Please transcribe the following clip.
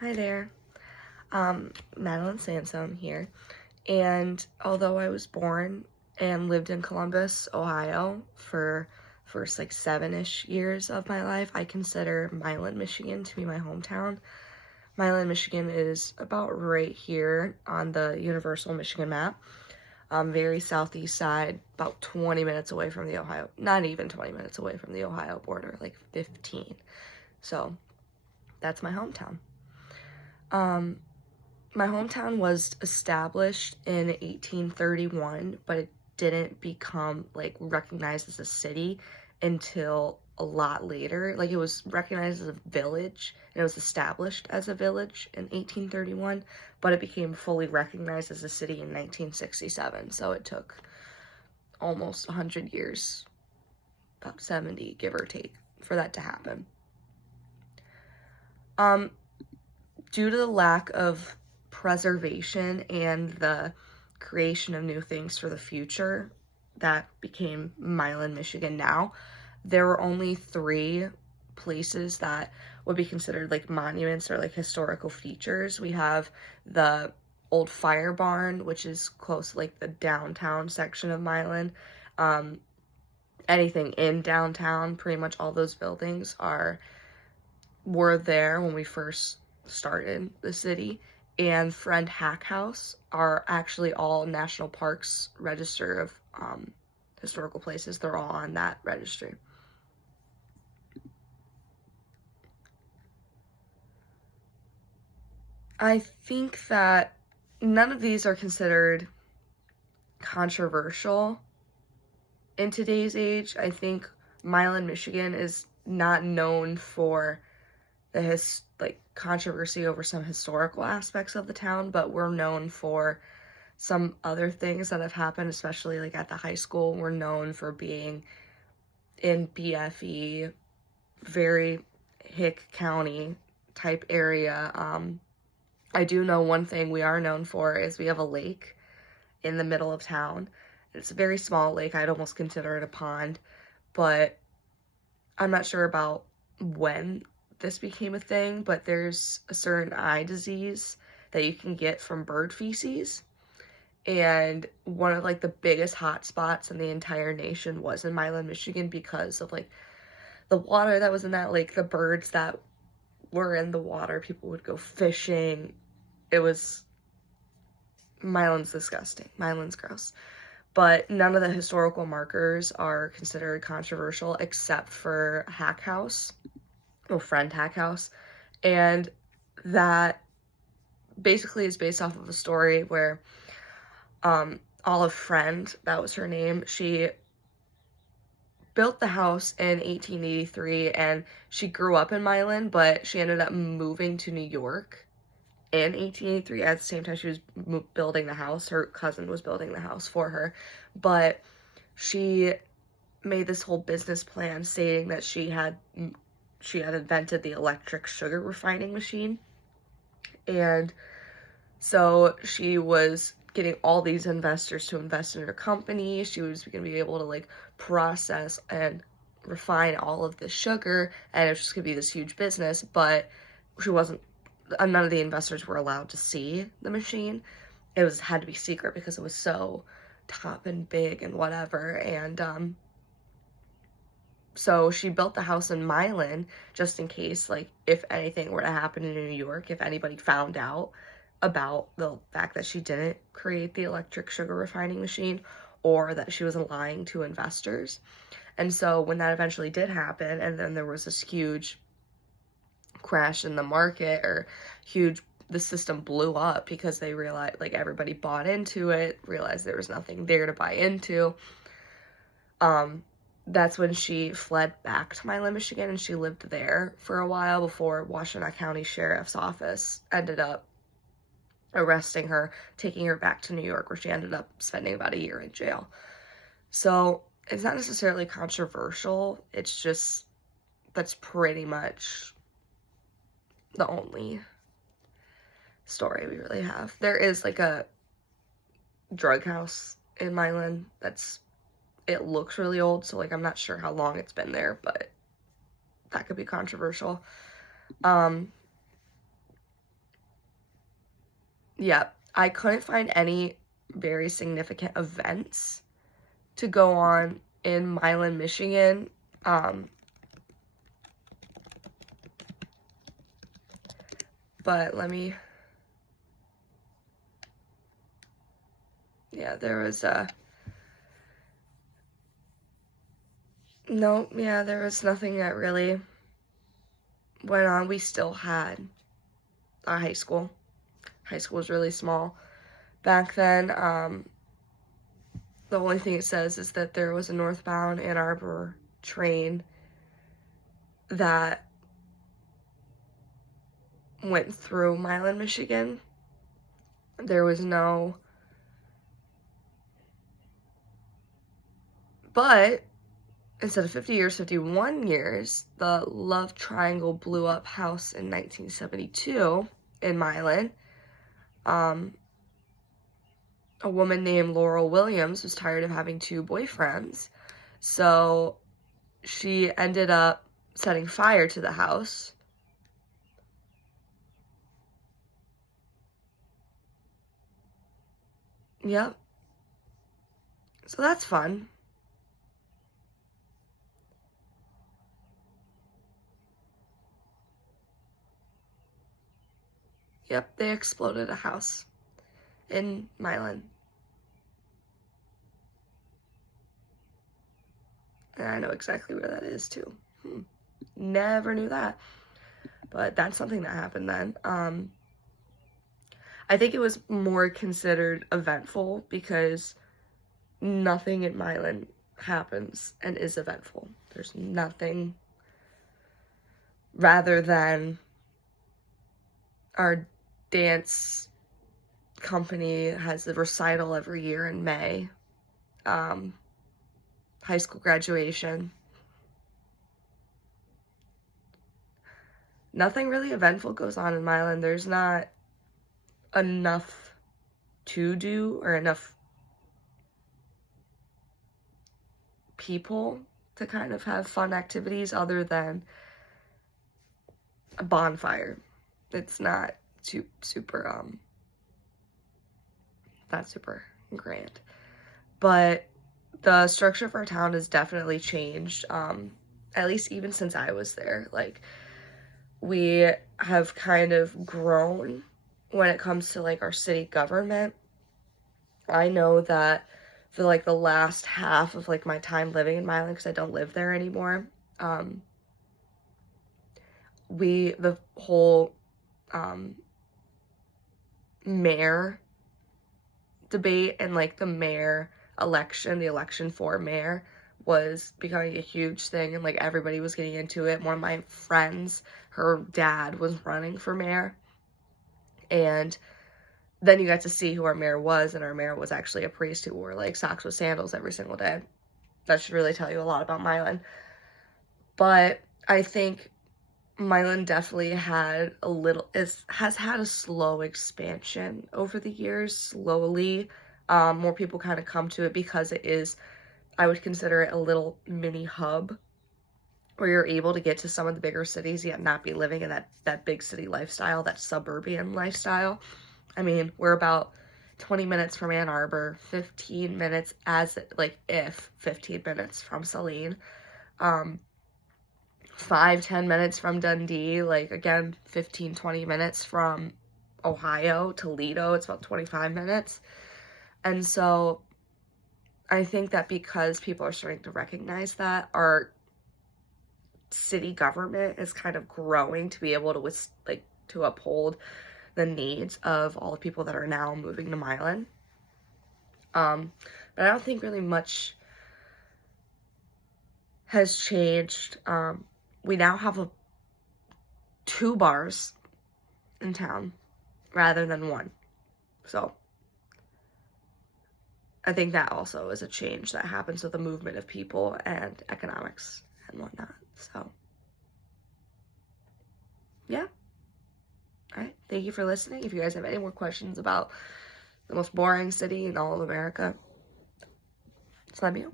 Hi there. Madeline Sansone here. And although I was born and lived in Columbus, Ohio for first like 7-ish years of my life, I consider Milan, Michigan to be my hometown. Milan, Michigan is about right here on the Universal Michigan map. Very southeast side, about 20 minutes away from the Ohio, not even 20 minutes away from the Ohio border, like 15. So that's my hometown. Um, My hometown was established in 1831, but it didn't become like recognized as a city until a lot later. Like it was recognized as a village and it was established as a village in 1831, but it became fully recognized as a city in 1967. So it took almost 100 years, about 70, give or take, for that to happen. Um, Due to the lack of preservation and the creation of new things for the future that became Milan, Michigan now, there were only 3 places that would be considered like monuments or like historical features. We have the old fire barn, which is close to like the downtown section of Milan. Um, Anything in downtown, pretty much all those buildings were there when we first started the city. And Friend Hack House are actually all National Parks Register of historical places. They're all on that registry. I think that none of these are considered controversial in today's age. I think Milan, Michigan is not known for the controversy over some historical aspects of the town, but we're known for some other things that have happened, especially like at the high school. We're known for being in BFE, very Hick County type area. I do know one thing we are known for is we have a lake in the middle of town. It's a very small lake. I'd almost consider it a pond, but I'm not sure about when this became a thing, but there's a certain eye disease that you can get from bird feces. And one of like the biggest hot spots in the entire nation was in Milan, Michigan, because of like the water that was in that lake, the birds that were in the water. People would go fishing. It was Milan's disgusting. Milan's gross. But none of the historical markers are considered controversial except for Hack House, or Friend Hack House. And that basically is based off of a story where Olive Friend, that was her name, she built the house in 1883 and she grew up in Milan, but she ended up moving to New York in 1883. At the same time she was building the house, her cousin was building the house for her, but she made this whole business plan stating that she had invented the electric sugar refining machine. And so she was getting all these investors to invest in her company. She was going to be able to like process and refine all of the sugar, and it was just going to be this huge business. But she wasn't. None of the investors were allowed to see the machine. It had to be secret because it was so top and big and whatever. And so she built the house in Milan just in case, like, if anything were to happen in New York, if anybody found out about the fact that she didn't create the electric sugar refining machine or that she was lying to investors. And so when that eventually did happen, and then there was this huge crash in the market, or the system blew up because they realized, like, everybody bought into it, realized there was nothing there to buy into. That's when she fled back to Milan, Michigan, and she lived there for a while before Washtenaw County Sheriff's Office ended up arresting her, taking her back to New York, where she ended up spending about a year in jail. So it's not necessarily controversial, it's just that's pretty much the only story we really have. There is like a drug house in Milan it looks really old, so like I'm not sure how long it's been there, but that could be controversial. yeah, I couldn't find any very significant events to go on in Milan, Michigan. But let me, yeah, there was no, yeah, there was nothing that really went on. We still had a high school. High school was really small back then. The only thing it says is that there was a northbound Ann Arbor train that went through Milan, Michigan. There was no, but instead of 50 years, 51 years, the love triangle blew up house in 1972 in Milan. A woman named Laurel Williams was tired of having two boyfriends, so she ended up setting fire to the house. Yep. So that's fun. Yep, they exploded a house in Milan. And I know exactly where that is too. Never knew that. But that's something that happened then. I think it was more considered eventful because nothing in Milan happens and is eventful. There's nothing rather than our dance company has a recital every year in May. High school graduation. Nothing really eventful goes on in Milan. There's not enough to do or enough people to kind of have fun activities other than a bonfire. It's not super not super grand. But the structure of our town has definitely changed, at least even since I was there. Like, we have kind of grown when it comes to, like, our city government. I know that for, like, the last half of, like, my time living in Milan, because I don't live there anymore, the whole, mayor debate and, like, the mayor election, the election for mayor was becoming a huge thing, and, like, everybody was getting into it. One of my friends, her dad was running for mayor, and then you got to see who our mayor was, and our mayor was actually a priest who wore, like, socks with sandals every single day. That should really tell you a lot about Milan. But I think Milan definitely has had a slow expansion over the years, slowly. More people kind of come to it because it is, I would consider it a little mini hub where you're able to get to some of the bigger cities yet not be living in that big city lifestyle, that suburban lifestyle. I mean, we're about 20 minutes from Ann Arbor, 15 minutes if 15 minutes from Saline, 5-10 minutes from Dundee, like, again, 15-20 minutes from Ohio, Toledo, it's about 25 minutes. And so I think that because people are starting to recognize that, our city government is kind of growing to be able to to uphold the needs of all the people that are now moving to Milan. But I don't think really much has changed. We now have 2 bars in town rather than 1. So I think that also is a change that happens with the movement of people and economics and whatnot. So yeah. All right. Thank you for listening. If you guys have any more questions about the most boring city in all of America, just let me know.